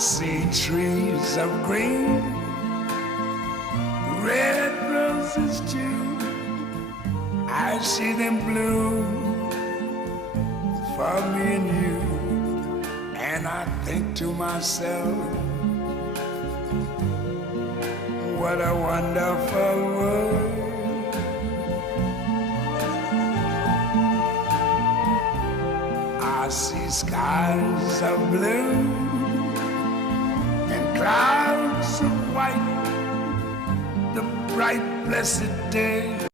see trees of green, red roses too. I see them bloom for me and you. And I think to myself, what a wonderful world. I see skies of blue and clouds of white, the bright blessed day.